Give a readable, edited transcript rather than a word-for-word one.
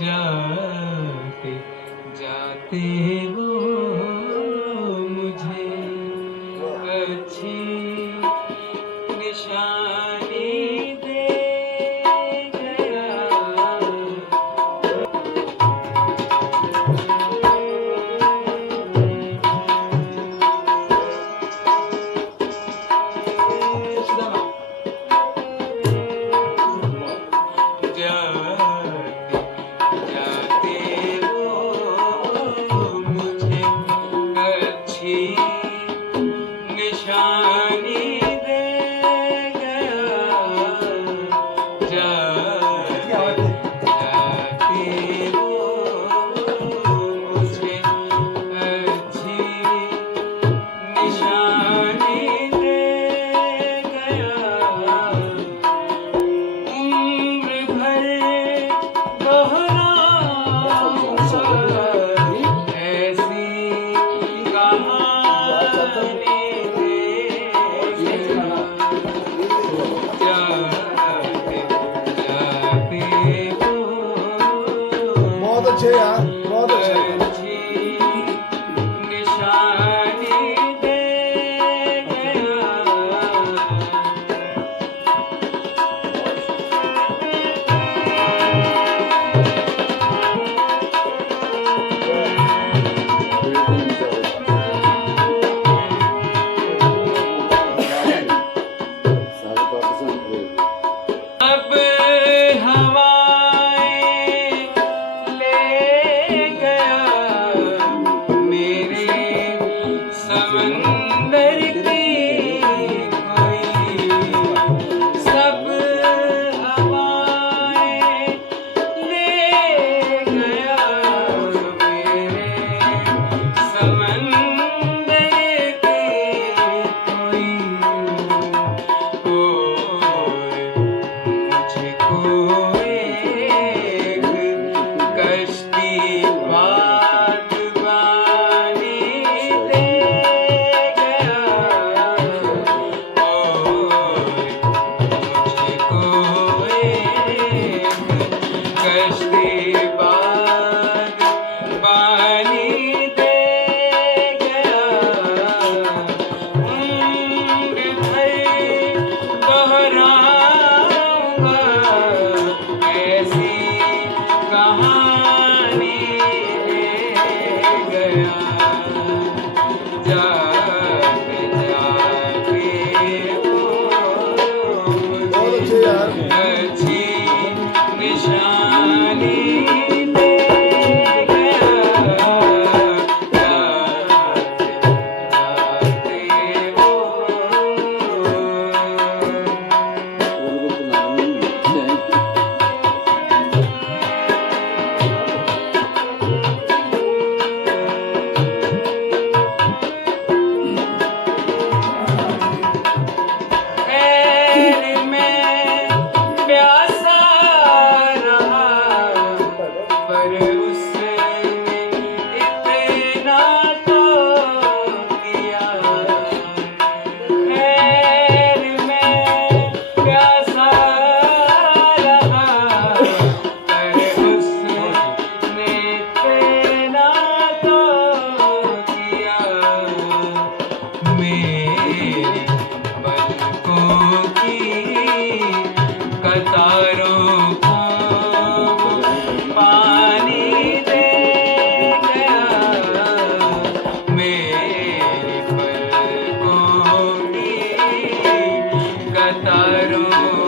जाते जाते वो मुझे अच्छी निशानी दे गया। जाते वो मुझे अच्छी निशानी दे गया। जाते वो मुझे अच्छी निशानी दे गया। उम्र भर दोहराऊंगा ऐसी कहानी दे गया। जाते जाते वो बहुत अच्छे यार, बहुत अच्छे। अच्छी निशानी दे गया। अब हवाएं ले गया मेरे समंदर की कोई। सब हवाएं ले गया मेरे समंदर की कोई। मुझको एक कश्ती बागबानी दे गया। मुझको एक कश्ती बागबानी दे गया। उम्र भर दोहराऊंगा ऐसी कहानी दे गया। जाते जाते वो बहुत अच्छे यार। अच्छी निशानी दे गया। जाते जाते वो खैर मैं प्यासा रहा पर उसने इतना तो किया। खैर मैं प्यासा रहा पर उसने इतना तो किया। मेरे पलकों की कतारों को पानी दे गया। मेरे पलकों की कतारों